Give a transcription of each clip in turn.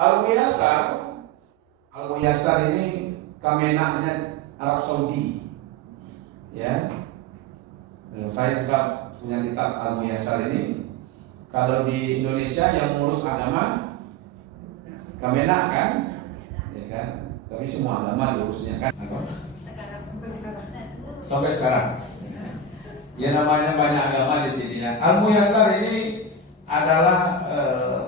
Al-Muyassar, Al-Muyassar ini kamenaknya Arab Saudi. Ya. Saya juga punya kitab Al-Muyassar ini. Kalau di Indonesia yang ngurus agama Kamenak kan? Ya kan? Tapi semua agama diurusnya kan? Sampai sekarang. Ya namanya banyak agama di sini ya. Al-Muyassar ini adalah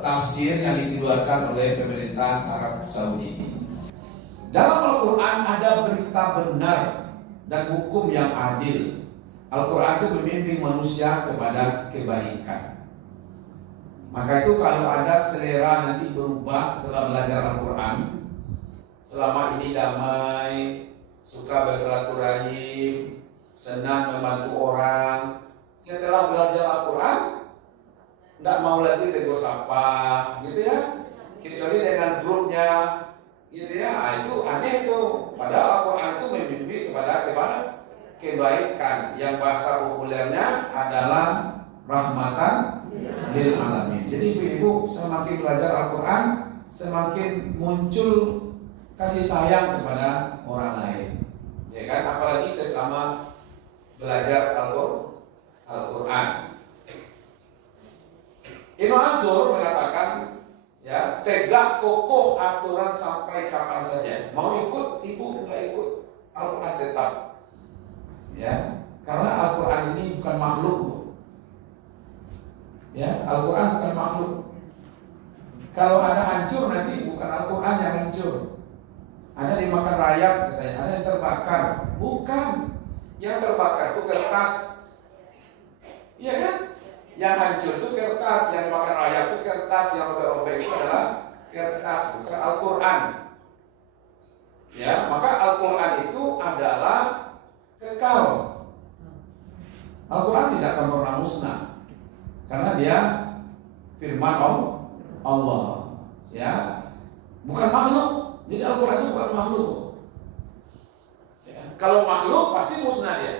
tafsir yang dikeluarkan oleh pemerintah Arab Saudi. Dalam Al-Quran ada berita benar dan hukum yang adil. Al-Quran itu membimbing manusia kepada kebaikan. Maka itu kalau ada selera nanti berubah setelah belajar Al-Quran, selama ini damai, suka bersilaturahim, senang membantu orang, setelah belajar Al-Quran tidak mau lagi tegur sapa, gitu ya, kecuali dengan grupnya, gitu ya. Itu aneh itu. Padahal Al-Quran itu membimbing kepada kebaikan, yang bahasa populernya adalah rahmatan lil alamin. Jadi ibu-ibu semakin belajar Al-Quran, semakin muncul kasih sayang kepada orang lain, ya kan? Apalagi sesama belajar Al-Quran. Ibnu Ashur mengatakan, ya, tegak kokoh aturan sampai kapan saja. Mau ikut, ibu nggak ikut, Al-Quran tetap. Ya, karena Al-Quran ini bukan makhluk, Bu. Ya, Al-Quran bukan makhluk. Kalau ada hancur nanti bukan Al-Quran yang hancur. Ada dimakan rayap katanya, ada yang terbakar. Bukan. Yang terbakar itu kertas. Iya kan? Yang hancur itu kertas, yang makan rayap itu kertas, yang robek-robek itu adalah kertas, bukan Al-Quran. Ya, maka Al-Quran itu adalah kekal. Al-Quran tidak akan pernah musnah, karena dia firman Allah. Ya, bukan makhluk. Jadi Al-Quran itu bukan makhluk. Ya, kalau makhluk pasti musnah dia.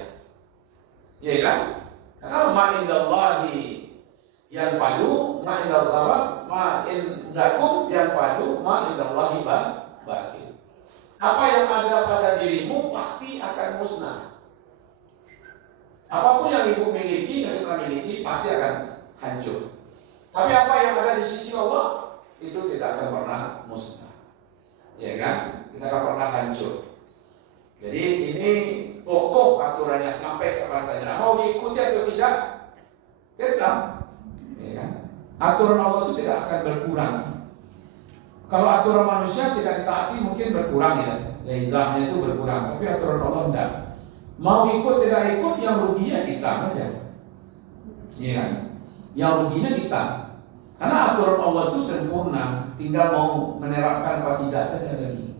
Iya kan? Karena ma'indallahi yanfadu, ma'indallahi ma'indakum yanfadu, ma'indallahi baqi. Apa yang ada pada dirimu pasti akan musnah. Apapun yang ibu miliki, yang kita miliki pasti akan hancur. Tapi apa yang ada di sisi Allah itu tidak akan pernah musnah. Ya kan? Tidak akan pernah hancur. Jadi ini kokoh aturannya sampai kapan saja. Mau diikuti atau tidak, tetap. Ya kan? Aturan Allah itu tidak akan berkurang. Kalau aturan manusia tidak ditaati mungkin berkurang ya, leizahnya itu berkurang. Tapi aturan Allah tidak. Mau ikut tidak ikut, yang ruginya kita saja. Iya kan? Yang ruginya kita. Karena aturan Allah itu sempurna, tinggal mau menerapkan apa tidak saja lagi.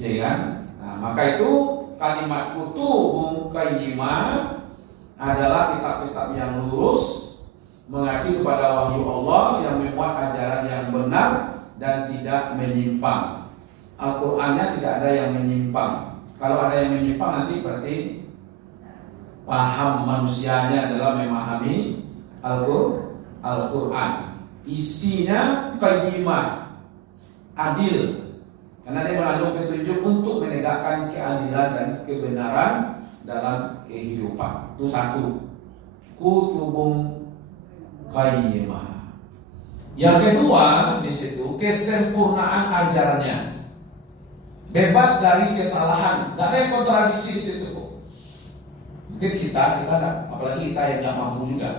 Iya kan? Nah, maka itu kalimat kutubun qayyimah adalah kitab-kitab yang lurus, mengacu kepada wahyu Allah yang memuat ajaran yang benar dan tidak menyimpang. Al-Qur'annya tidak ada yang menyimpang. Kalau ada yang menyimpang nanti berarti paham manusianya adalah memahami Al-Qur'an. Isinya qayyimah, adil. Karena dia mengandung petunjuk untuk menegakkan keadilan dan kebenaran dalam kehidupan. Itu satu. Kutubun qayyimah. Yang kedua di situ kesempurnaan ajarannya. Bebas dari kesalahan. Tidak ada yang kontradiksi di situ. Mungkin kita apalagi kita yang tidak mampu juga.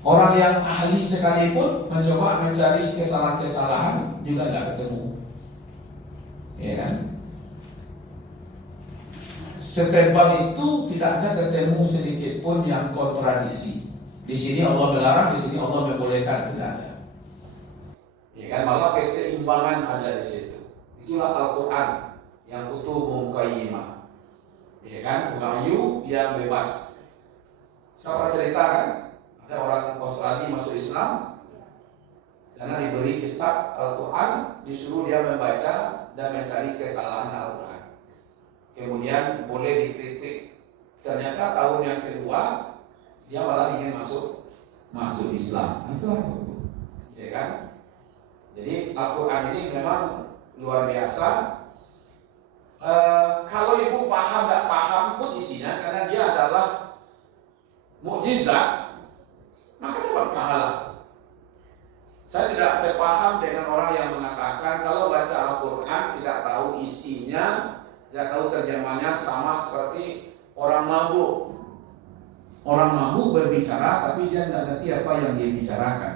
Orang yang ahli sekalipun mencoba mencari kesalahan-kesalahan juga tidak ketemu. Ya kan? Setebal itu tidak ada ketemu sedikit pun yang kontradiksi. Di sini Allah melarang, di sini Allah membolehkan, tidak ada. Ya kan? Malah keseimbangan ada di situ. Itulah Al-Quran yang utuh qayyimah. Ya kan? Wahyu yang bebas. Saya cerita kan, ada orang Australia masuk Islam karena diberi kitab Al-Quran, disuruh dia membaca dan mencari kesalahan Al-Quran. Kemudian boleh dikritik. Ternyata tahun yang kedua dia malah ingin masuk Islam. Itulah, ya kan? Jadi Al-Quran ini memang luar biasa. Kalau ibu paham tidak paham pun isinya, karena dia adalah mukjizat, maka dapat pahala. Saya tidak sepaham dengan orang yang mengatakan kalau baca Al-Quran tidak tahu isinya, tidak tahu terjemahnya, sama seperti orang mabuk. Orang mabuk berbicara tapi dia tidak ngerti apa yang dia bicarakan.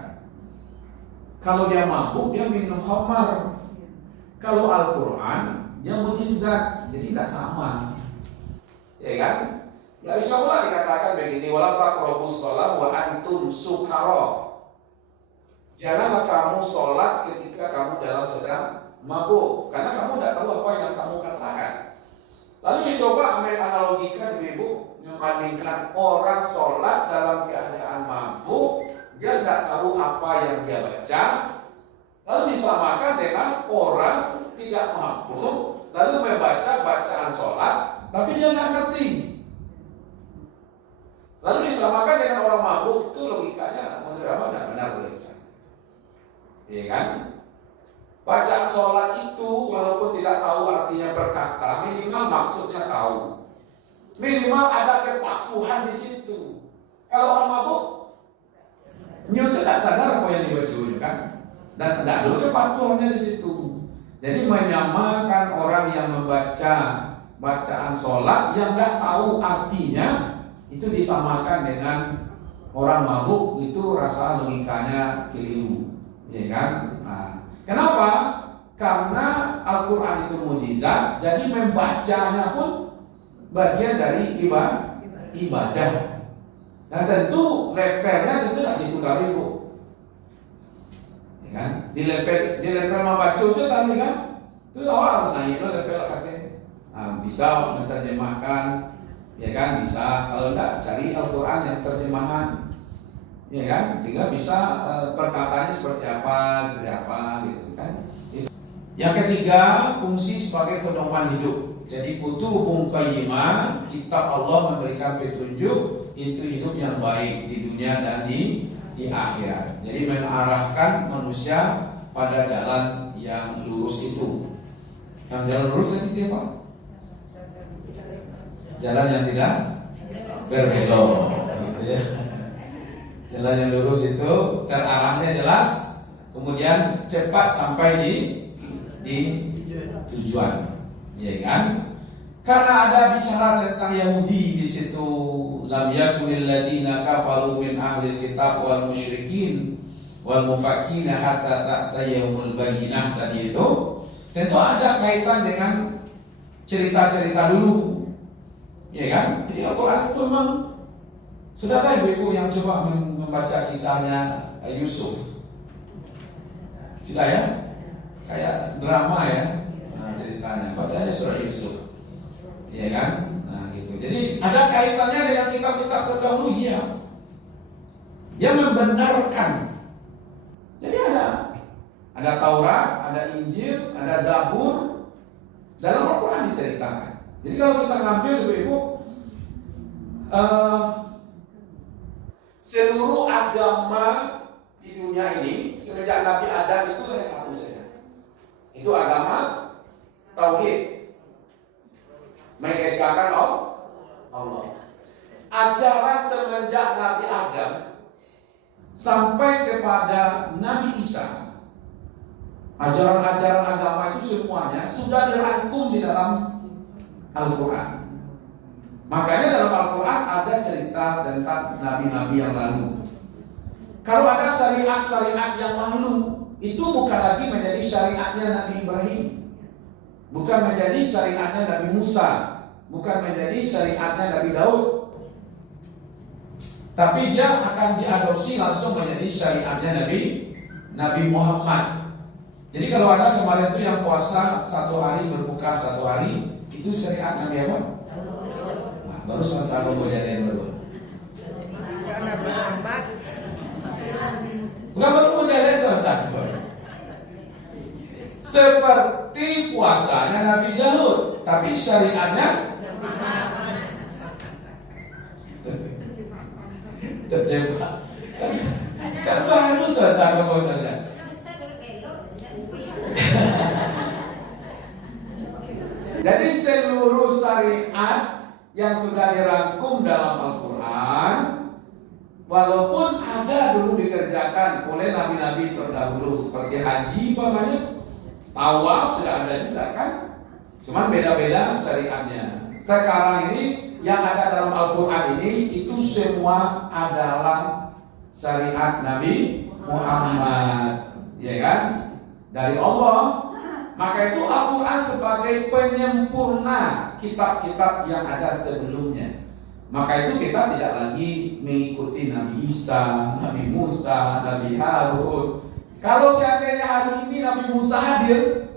Kalau dia mabuk dia minum khamar. Kalau Al-Quran dia mukjizat, jadi tidak sama, ya kan? Tidak bisa pula dikatakan begini, wala taqrabus shalah wa antum sukara. Janganlah kamu sholat ketika kamu dalam sedang mabuk, karena kamu tidak tahu apa yang kamu katakan. Lalu dicoba menganalogikan ibu, membandingkan orang sholat dalam keadaan mabuk, dia tidak tahu apa yang dia baca, lalu disamakan dengan orang tidak mabuk, lalu membaca bacaan sholat, tapi dia tidak ngerti. Lalu disamakan dengan orang mabuk, itu logikanya menurut apa tidak benar logika. Iya kan? Bacaan sholat itu walaupun tidak tahu artinya berkata, minimal maksudnya tahu. Minimal ada kepatuhan di situ. Kalau orang mabuk, nyusul tidak sadar apa yang dibaca kan? Dan tidak ada kepatuhannya di situ. Jadi menyamakan orang yang membaca bacaan sholat yang tidak tahu artinya, itu disamakan dengan orang mabuk, itu rasa logikanya keliru, ya kan? Nah, kenapa? Karena Al-Quran itu mukjizat, jadi membacanya pun bagian dari ibadah. Nah tentu levelnya tentu tidak situ kali bu, ya kan? Di level membaca tadi kan, itu awal harus naik level kakek. Nah, bisa menerjemahkan, ya kan, bisa. Kalau enggak cari Al-Quran yang terjemahan, ya kan, sehingga bisa perkataannya seperti apa gitu kan. Yang ketiga, fungsi sebagai pedoman hidup. Jadi kutubun qayyimah, kitab Allah memberikan petunjuk, itu hidup yang baik di dunia dan di akhirat. Jadi mengarahkan manusia pada jalan yang lurus itu. Yang jalan lurus itu apa? Jalan yang tidak berbelok, gitu ya. Jalan yang lurus itu terarahnya jelas, kemudian cepat sampai di tujuan, ya kan? Karena ada bicara tentang Yahudi di situ, lam yakunil ladina kafaru min ahli kitab wal musyrikin wal mufakkina hatta ta'tiyahumul bayyinah tadi itu. Tentu ada kaitan dengan cerita-cerita dulu, ya kan? Jadi Al-Quran itu memang sudah ada ibu yang coba membaca kisahnya Yusuf, sudah ya, kayak drama ya, nah, ceritanya bacanya surah Yusuf, ya kan? Nah gitu. Jadi ada kaitannya dengan kitab-kitab terdahulu ya, yang membenarkan. Jadi ada Taurat, ada Injil, ada Zabur, dalam Al-Quran diceritakan. Jadi kalau kita ngambil ibu, seluruh agama di dunia ini sejak Nabi Adam itu hanya satu saja. Itu agama tauhid, mengesahkan Allah. Ajaran semenjak Nabi Adam sampai kepada Nabi Isa, ajaran-ajaran agama itu semuanya sudah dirangkum di dalam Al-Quran. Makanya dalam Al-Quran ada cerita tentang nabi-nabi yang lalu. Kalau ada syariat-syariat yang lalu, itu bukan lagi menjadi syariatnya Nabi Ibrahim, bukan menjadi syariatnya Nabi Musa, bukan menjadi syariatnya Nabi Daud, tapi dia akan diadopsi langsung menjadi syariatnya Nabi Muhammad. Jadi kalau ada kemarin itu yang puasa 1 hari, berbuka 1 hari, itu syariat Nabi apa? Nah, baru 1 tahun kejadian baru. Bukan baru kejadian 1 tahun. Seperti puasanya Nabi Daud, tapi syariatnya terjebak. Kan baru 1 tahun puasanya. Jadi seluruh syariat yang sudah dirangkum dalam Al-Quran, walaupun ada dulu dikerjakan oleh nabi-nabi terdahulu seperti haji umpamanya, tawaf sudah ada juga kan, cuman beda-beda syariatnya. Sekarang ini yang ada dalam Al-Quran ini itu semua adalah syariat Nabi Muhammad, ya kan, dari Allah. Maka itu Al-Quran sebagai penyempurna kitab-kitab yang ada sebelumnya. Maka itu kita tidak lagi mengikuti Nabi Isa, Nabi Musa, Nabi Harun. Kalau seandainya hari ini Nabi Musa hadir,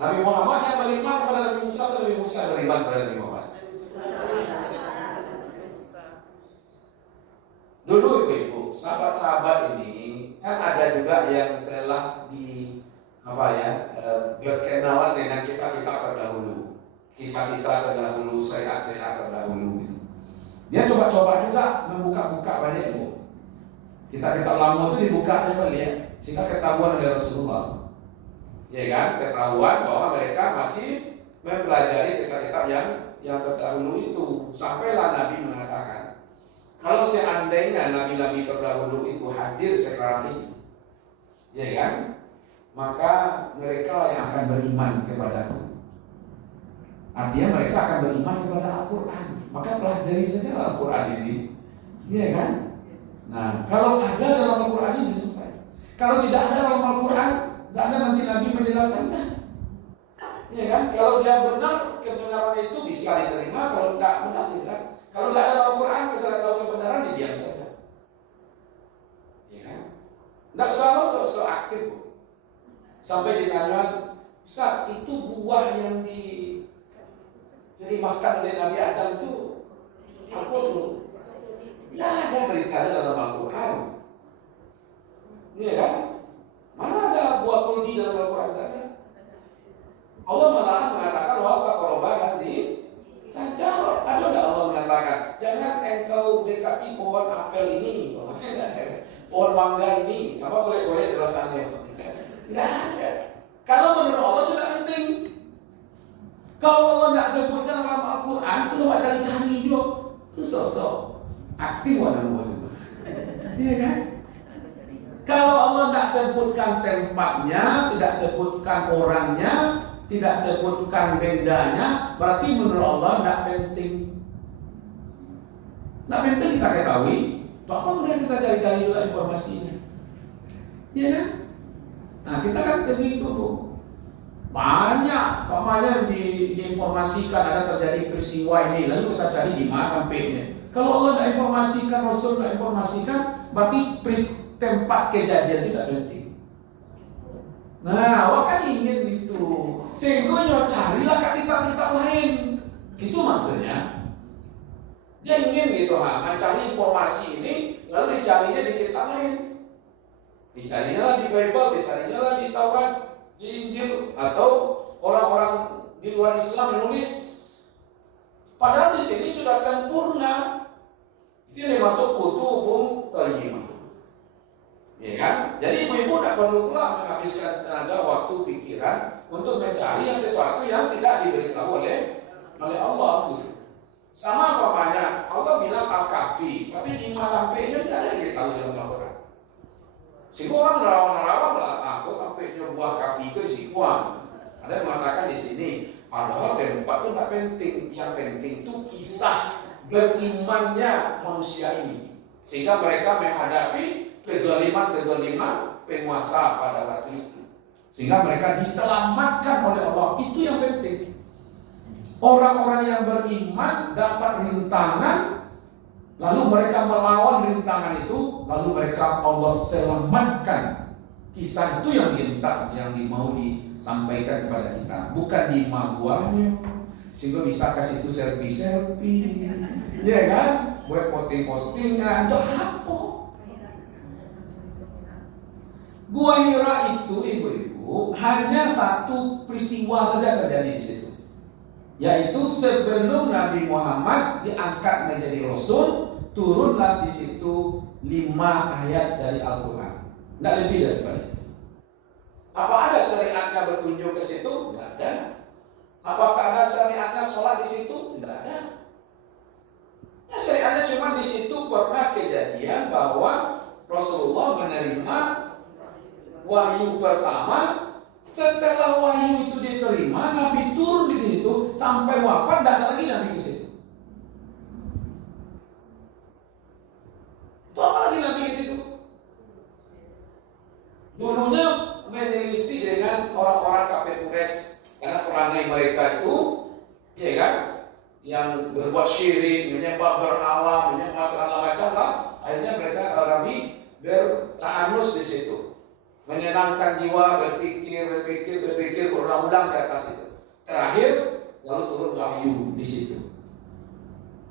Nabi Muhammad yang beriman kepada Nabi Musa atau Nabi Musa beriman kepada Nabi Muhammad? Dulu ibu-ibu, sahabat-sahabat ini kan ada juga yang telah berkenalan dengan kitab-kitab terdahulu, kisah-kisah terdahulu, syariat-syariat terdahulu. Dia coba-coba juga membuka-buka banyak ibu. Kitab-kitab lama itu dibuka aja ya, sehingga ketahuan oleh Rasulullah. Ya kan, ketahuan bahwa mereka masih mempelajari kitab-kitab yang terdahulu itu. Sampailah Nabi mengatakan, kalau seandainya nabi-nabi terdahulu itu hadir sekarang ini, ya kan, maka mereka yang akan beriman kepadaku. Artinya mereka akan beriman kepada Al-Quran. Maka pelajari saja Al-Quran ini, ya kan. Nah, kalau ada dalam Al-Quran ini selesai. Kalau tidak ada dalam Al-Quran, tidak ada nanti Nabi menjelaskannya, ya kan. Kalau dia benar, kebenaran itu bisa diterima. Kalau tidak benar, tidak. Kalau tidak ada Al-Quran, kita tidak tahu kebenaran, diam saja. Ya kan? Tidak selalu aktif. Sampai ditanya, Ustaz, itu buah yang dimakan oleh Nabi Adam itu apa tuh? Tidak ada beritanya dalam Al-Quran. Iya kan? Mana ada buah kuldi dalam Al-Quran? Allah malahan mengatakan wal taqrabu hazihi saja. Ada Allah mengatakan jangan engkau dekati pohon apel ini, pohon mangga ini, apa boleh belakangnya? Tidak ada. Kalau menurut Allah itu tidak penting. Kalau Allah tidak sebutkan dalam Al-Quran, itu coba cari-cari juga. Itu sosok aktif warna itu. Iya kan? Kalau Allah tidak sebutkan tempatnya, tidak sebutkan orangnya, tidak sebutkan bendanya, berarti menurut Allah tidak penting. Tidak penting kita ketahui. Apa kemudian kita cari-cari juga informasinya, ya kan? Nah kita kan begitu bu. Banyak pamannya diinformasikan ada terjadi peristiwa ini, lalu kita cari di mana tempatnya. Kalau Allah tidak informasikan, Rasul tidak informasikan, berarti tempat kejadian tidak penting. Nah, awak kan ingin itu, sehingga carilah ke kitab-kitab lain. Itu maksudnya. Dia ingin gitu, mencari informasi ini, lalu dicarinya di kitab lain. Dicarinya lah di Bible, dicarinya lah di Taurat, di Injil, atau orang-orang di luar Islam menulis. Padahal di sini sudah sempurna. Itu dimasuk kutubun qayyimah. Ya kan? Jadi ibu-ibu tidak perlu pula menghabiskan tenaga, waktu, pikiran untuk mencari sesuatu yang tidak diberitahu oleh Allah. Gitu. Sama apanya? Allah bilang Al-Kahfi, tapi di tampaknya tidak ada yang tahu dalam Al-Quran. Sehingga orang nerawang-nerawang lah, aku tampaknya buah kahfi ke sikuan. Ada yang mengatakan di sini, padahal tempat itu tidak penting. Yang penting itu kisah berimannya manusia ini, sehingga mereka menghadapi kezaliman penguasa pada waktu itu, sehingga mereka diselamatkan oleh Allah. Itu yang penting. Orang-orang yang beriman dapat rintangan, lalu mereka melawan rintangan itu, lalu mereka Allah selamatkan. Kisah itu yang mau disampaikan kepada kita, bukan di buahnya, sehingga bisa kasih itu selfie, ya kan? Buat posting-postingan, untuk apa? Gua Hira itu ibu-ibu hanya satu peristiwa saja terjadi di situ, yaitu sebelum Nabi Muhammad diangkat menjadi Rasul, turunlah di situ 5 ayat dari Al-Quran. Tidak lebih daripada itu. Apa ada syariatnya berkunjung ke situ? Tidak ada. Apakah ada syariatnya sholat di situ? Tidak ada. Ya, syariatnya cuma di situ pernah kejadian bahwa Rasulullah menerima wahyu pertama. Setelah wahyu itu diterima, Nabi turun di situ sampai wafat, tidak ada lagi Nabi di situ. Itu apa lagi Nabi di situ? Dulunya menyelisih dengan orang-orang kafir Quraisy karena perangai mereka itu, ya kan, yang berbuat syirik, menyembah berhala, menyembah segala macam lah. Akhirnya mereka Nabi bertahanus di situ. Menyenangkan jiwa, berpikir berulang-ulang di atas itu. Terakhir, lalu turun wahyu di situ.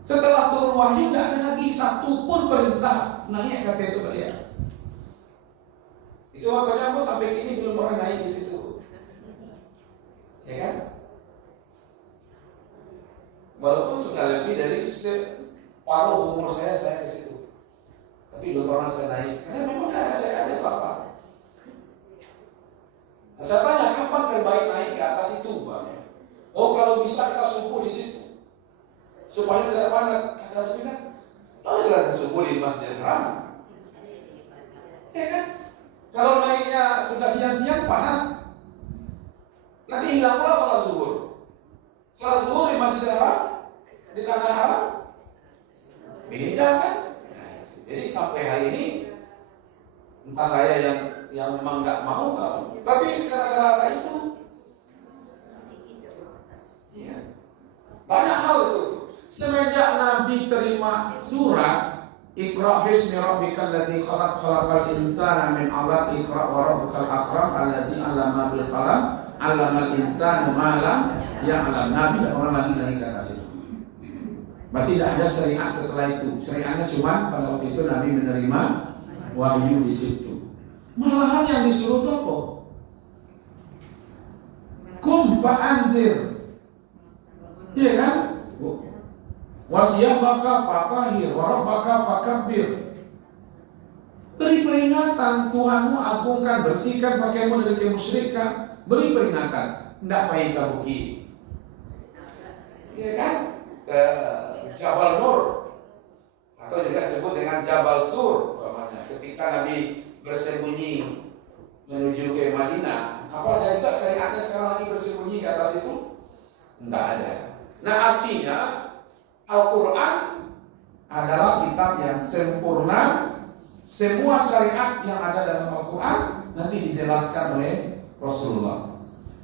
Setelah turun wahyu, tidak ada lagi satu pun perintah naik kata itu beliau. Itu makanya aku sampai kini belum pernah naik di situ. Ya kan? Walaupun sudah lebih dari separuh umur saya di situ. Tapi belum pernah saya naik. Karena memang ada saya ada apa-apa. Nah, saya tanya kapan terbaik naik ke atas itu, Bang? Oh, kalau bisa kita subuh di situ, supaya tidak panas. Kata saya, kalau saya subuh di Masjidil Haram, ya kan? Kalau naiknya sudah siang-siang panas, nanti hilang pula sholat zuhur. Sholat zuhur di Masjidil Haram, di tanah haram, beda kan? Jadi sampai hari ini, entah saya yang memang nggak mau, tapi gara-gara itu, ya, banyak hal itu. Semenjak Nabi terima surat Iqra bismi rabbikal ladzi khalaq khalaqal insana min 'alaq Iqra wa rabbukal akram alladzi 'allama bil qalam 'allamal insana ma lam ya'lam. Nabi tidak pernah lagi naik ke atas itu. Berarti tidak ada syariat setelah itu. Syariatnya cuma pada waktu itu Nabi menerima wahyu di situ. Malahan yang disuruh itu apa? Kum fa'anzir. Iya kan? Wasiyabaka fatahir, warabbaka fakabbir. Beri peringatan, Tuhanmu agungkan, bersihkan pakaianmu dari kemusyrikan. Beri peringatan, tidak baik kabuki. Iya kan? Ke Jabal Nur, atau juga disebut dengan Jabal Sur. Ketika Nabi bersembunyi menuju ke Madinah, apa ada juga syariatnya sekarang lagi bersembunyi di atas itu? Tidak ada. Nah, artinya Al-Quran adalah kitab yang sempurna. Semua syariat yang ada dalam Al-Quran nanti dijelaskan oleh Rasulullah.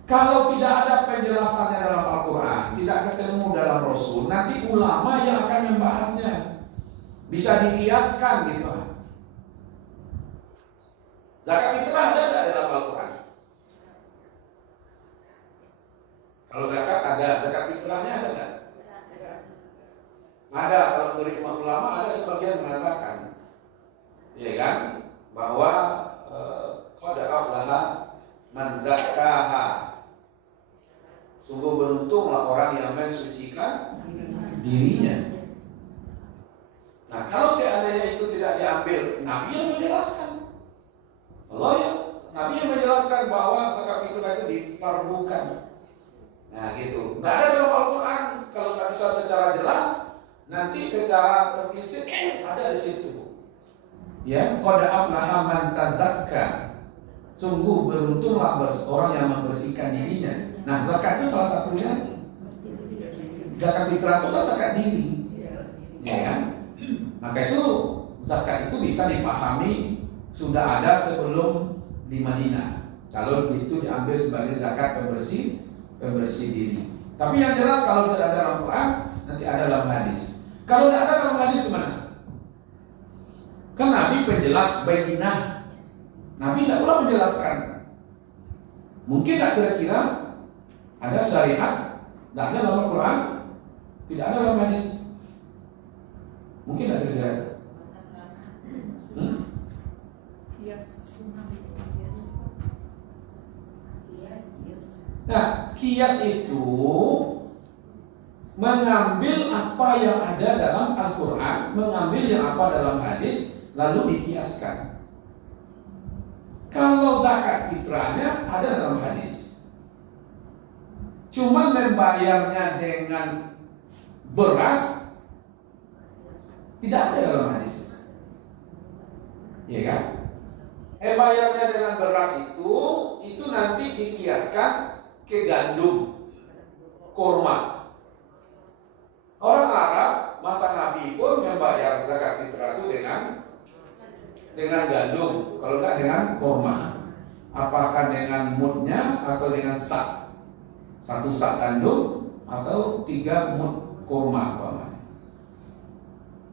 Kalau tidak ada penjelasannya dalam Al-Quran, tidak ketemu dalam Rasul, nanti ulama yang akan membahasnya. Bisa dikiaskan gitu. Zakat fitrah ada tidak dalam Al-Quran? Kalau zakat ada, zakat fitrahnya ada tidak? Ada. Kalau menurut ulama ada sebagian mengatakan, ya kan, bahwa qad aflaha man zakkaha. Sungguh beruntunglah orang yang mensucikan dirinya. Nah, kalau seandainya itu tidak diambil, Nabi yang menjelaskan. Allah ya, Nabi yang menjelaskan bahwa zakat fitrah itu diperlukan. Nah, gitu. Nggak ada dalam Al-Quran. Kalau nggak bisa secara jelas, nanti secara terpisik ada di situ. Ya, qad aflaha man tazakka. Sungguh beruntunglah orang yang membersihkan dirinya. Nah, zakat itu salah satunya. Zakat fitrah itu kan zakat diri. Ya kan? Maka itu zakat itu bisa dipahami sudah ada sebelum di Madinah. Kalau itu diambil sebagai zakat pembersih diri. Tapi yang jelas kalau tidak ada dalam Quran, nanti ada dalam hadis. Kalau tidak ada dalam hadis gimana? Kan Nabi penjelas bayyinah. Nabi tidak pernah menjelaskan. Mungkin tidak kira-kira ada syariat tidak ada dalam Quran, tidak ada dalam hadis. Mungkin tidak kira-kira. Nah, kias itu mengambil apa yang ada dalam Al-Quran, mengambil yang apa dalam hadis, lalu dikiaskan. Kalau zakat fitrahnya ada dalam hadis. Cuma membayarnya dengan beras tidak ada dalam hadis. Iya kan? Bayarnya dengan beras itu nanti dikiaskan ke gandum, kurma. Orang Arab masa Nabi pun membayar zakat fitrah itu dengan gandum, kalau enggak dengan kurma. Apakah dengan mudnya atau dengan sak? 1 sak gandum atau 3 mud kurma.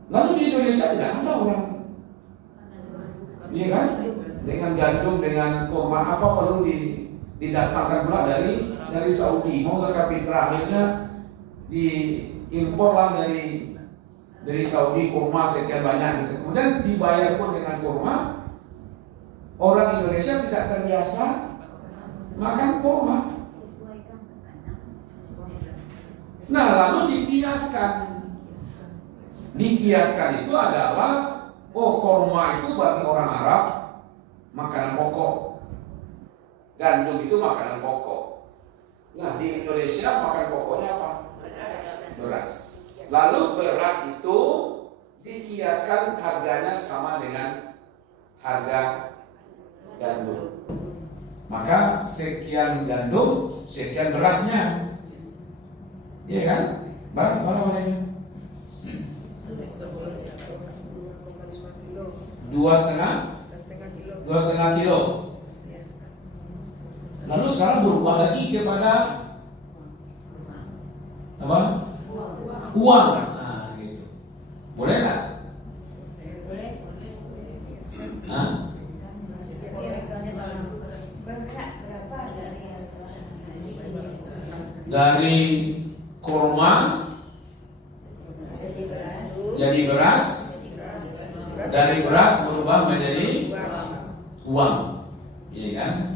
Lalu di Indonesia tidak ada orang, iya kan? Dengan gandum, dengan kurma, apa perlu didatangkan pula dari Saudi? Mau zakat fitrah, akhirnya diimporlah dari Saudi kurma sekian banyak gitu. Kemudian dibayar pun dengan kurma. Orang Indonesia tidak terbiasa makan kurma. Nah, lalu dikiaskan itu adalah kurma itu bagi orang Arab makanan pokok, gandum itu makanan pokok. Nah, di Indonesia makan pokoknya apa? Beras. Lalu beras itu dikiaskan harganya sama dengan harga gandum. Maka sekian gandum, sekian berasnya. Iya kan? Berapa ini? 2,5 kilo. Lalu sekarang berubah lagi kepada apa? Uang. Nah, gitu. Boleh nggak? Hah? Dari kurma jadi beras, dari beras berubah menjadi uang, iya kan?